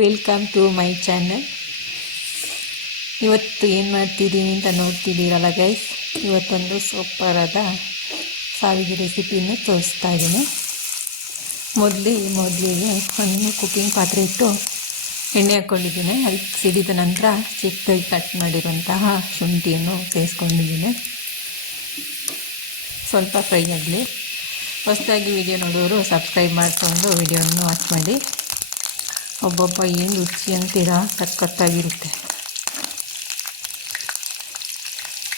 Welcome to my channel. ಇವತ್ತು ಏನು ಮಾಡ್ತಿದ್ದೀನಿ ಅಂತ ನೋಡ್ತಿದ್ದೀರಲ್ಲ ಗೈಸ್, ಇವತ್ತೊಂದು ಸೂಪರಾದ ಸಾವಿಗೆ ರೆಸಿಪಿಯನ್ನು ತೋರಿಸ್ತಾ ಇದ್ದೀನಿ. ಮೊದಲಿಗೆ ಒಂದು ಕುಕ್ಕಿಂಗ್ ಪಾತ್ರೆ ಇಟ್ಟು ಎಣ್ಣೆ ಹಾಕ್ಕೊಂಡಿದ್ದೀನಿ. ಅದಕ್ಕೆ ಸಿಡಿದ ನಂತರ ಚಿಕ್ಕದಾಗಿ ಕಟ್ ಮಾಡಿರುವಂತಹ ಶುಂಠಿಯನ್ನು ಸೇರಿಸ್ಕೊಂಡಿದ್ದೀನಿ. ಸ್ವಲ್ಪ ಫ್ರೈ ಆಗಲಿ. ಹೊಸದಾಗಿ ವಿಡಿಯೋ ನೋಡೋರು ಸಬ್ಸ್ಕ್ರೈಬ್ ಮಾಡಿಕೊಂಡು ವಿಡಿಯೋವನ್ನು ವಾಚ್ ಮಾಡಿ. ಒಬ್ಬೊಬ್ಬ ಏನು ರುಚಿ ಅಂತೀರಾ, ಸಖತ್ತಾಗಿರುತ್ತೆ.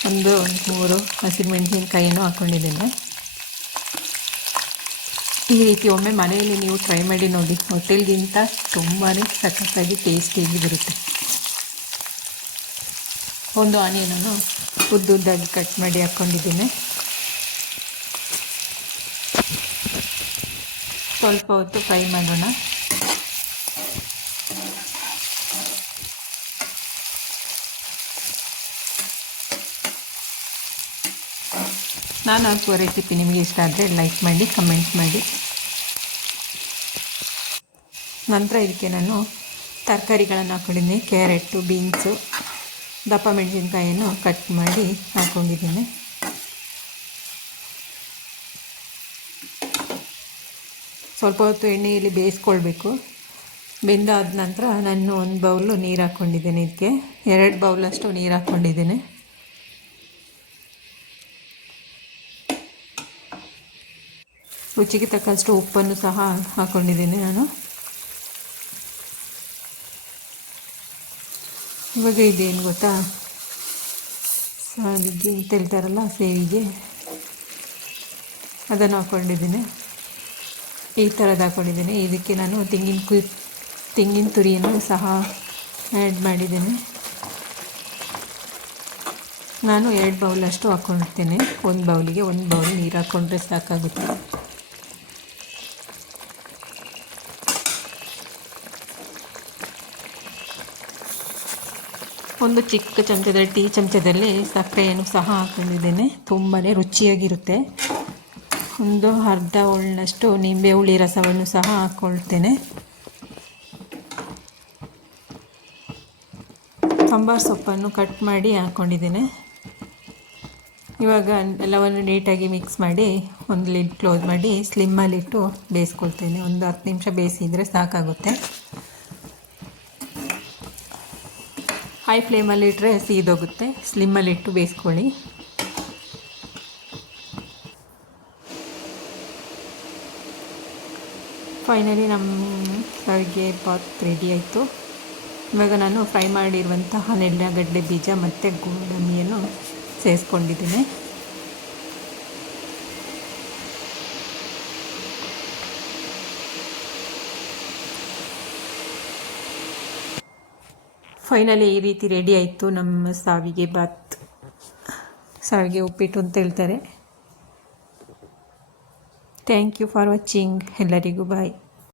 ಒಂದು 3 ಹಸಿಮೆಣಸಿನ್ಕಾಯಿನೂ ಹಾಕ್ಕೊಂಡಿದ್ದೀನಿ. ಈ ರೀತಿ ಒಮ್ಮೆ ಮನೆಯಲ್ಲಿ ನೀವು ಟ್ರೈ ಮಾಡಿ ನೋಡಿ, ಹೋಟೆಲ್ಗಿಂತ ತುಂಬಾ ಸಖತ್ತಾಗಿ ಟೇಸ್ಟಿಯಾಗಿ ಬರುತ್ತೆ. ಒಂದು ಆನಿಯನನ್ನು ಉದ್ದುದ್ದಾಗಿ ಕಟ್ ಮಾಡಿ ಹಾಕ್ಕೊಂಡಿದ್ದೀನಿ. ಸ್ವಲ್ಪ ಹೊತ್ತು ಫ್ರೈ ಮಾಡೋಣ. ನಾನು ಹಾಕುವ ರೆಸಿಪಿ ನಿಮಗೆ ಇಷ್ಟ ಆದರೆ ಲೈಕ್ ಮಾಡಿ, ಕಮೆಂಟ್ ಮಾಡಿ. ನಂತರ ಇದಕ್ಕೆ ನಾನು ತರಕಾರಿಗಳನ್ನು ಹಾಕ್ಕೊಂಡಿದ್ದೀನಿ. ಕ್ಯಾರೆಟು, ಬೀನ್ಸು, ದಪ್ಪ ಮೆಣಸಿನ್ಕಾಯಿಯನ್ನು ಕಟ್ ಮಾಡಿ ಹಾಕ್ಕೊಂಡಿದ್ದೀನಿ. ಸ್ವಲ್ಪ ಹೊತ್ತು ಎಣ್ಣೆಯಲ್ಲಿ ಬೇಯಿಸ್ಕೊಳ್ಬೇಕು. ಬೆಂದಾದ ನಂತರ ನಾನು 1 ಬೌಲು ನೀರು ಹಾಕ್ಕೊಂಡಿದ್ದೀನಿ. ಇದಕ್ಕೆ 2 ಬೌಲಷ್ಟು ನೀರು ಹಾಕ್ಕೊಂಡಿದ್ದೀನಿ. ರುಚಿಗೆ ತಕ್ಕಷ್ಟು ಉಪ್ಪನ್ನು ಸಹ ಹಾಕ್ಕೊಂಡಿದ್ದೀನಿ ನಾನು. ಇವಾಗ ಇದೇನು ಗೊತ್ತಾ, ಸಾವಿಗೆ ಅಂತ ಹೇಳ್ತಾರಲ್ಲ, ಸೇವಿಗೆ, ಅದನ್ನು ಹಾಕ್ಕೊಂಡಿದ್ದೀನಿ. ಈ ಥರದ್ದು ಹಾಕ್ಕೊಂಡಿದ್ದೀನಿ. ಇದಕ್ಕೆ ನಾನು ತೆಂಗಿನ ತುರಿಯನ್ನು ಸಹ ಆ್ಯಡ್ ಮಾಡಿದ್ದೀನಿ. ನಾನು 2 ಬೌಲಷ್ಟು ಹಾಕ್ಕೊಳ್ತೇನೆ. 1 ಬೌಲಿಗೆ 1 ಬೌಲ್ ನೀರು ಹಾಕ್ಕೊಂಡ್ರೆ ಸಾಕಾಗುತ್ತೆ. ಒಂದು ಚಿಕ್ಕ ಚಮಚದ ಟೀ ಚಮಚದಲ್ಲಿ ಸಕ್ಕರೆಯನ್ನು ಸಹ ಹಾಕ್ಕೊಂಡಿದ್ದೇನೆ. ತುಂಬಾ ರುಚಿಯಾಗಿರುತ್ತೆ. ಒಂದು ಅರ್ಧ ಹೋಳಿನಷ್ಟು ನಿಂಬೆ ಹುಳಿ ರಸವನ್ನು ಸಹ ಹಾಕ್ಕೊಳ್ತೇನೆ. ಸಾಂಬಾರು ಸೊಪ್ಪನ್ನು ಕಟ್ ಮಾಡಿ ಹಾಕ್ಕೊಂಡಿದ್ದೇನೆ. ಇವಾಗ ಎಲ್ಲವನ್ನು ನೀಟಾಗಿ ಮಿಕ್ಸ್ ಮಾಡಿ ಒಂದು ಲಿಡ್ ಕ್ಲೋಸ್ ಮಾಡಿ ಸ್ಲಿಮ್ಮಲ್ಲಿಟ್ಟು ಬೇಯಿಸ್ಕೊಳ್ತೇನೆ. ಒಂದು 10 ನಿಮಿಷ ಬೇಯಿಸಿದರೆ ಸಾಕಾಗುತ್ತೆ. ಹೈ ಫ್ಲೇಮಲ್ಲಿ ಇಟ್ಟರೆ ಸೀದೋಗುತ್ತೆ. ಸ್ಲಿಮ್ಮಲ್ಲಿಟ್ಟು ಬೇಯಿಸ್ಕೊಳ್ಳಿ. ಫೈನಲಿ ನಮ್ಮ ಸಾವಿಗೆ ಬಾತ್ ರೆಡಿ ಆಯಿತು. ಇವಾಗ ನಾನು ಫ್ರೈ ಮಾಡಿರುವಂತಹ ನೆಲಗಡಲೆ ಬೀಜ ಮತ್ತು ಗೋಡಂಬಿಯನ್ನು ಸೇರಿಸ್ಕೊಂಡಿದ್ದೀನಿ. ಫೈನಲಿ ಈ ರೀತಿ ರೆಡಿ ಆಯಿತು ನಮ್ಮ ಸಾವಿಗೆ ಬಾತ್. ಸಾವಿಗೆ ಉಪ್ಪಿಟ್ಟು ಅಂತ ಹೇಳ್ತಾರೆ. Thank you for watching. ಎಲ್ಲರಿಗೂ ಬಾಯ್.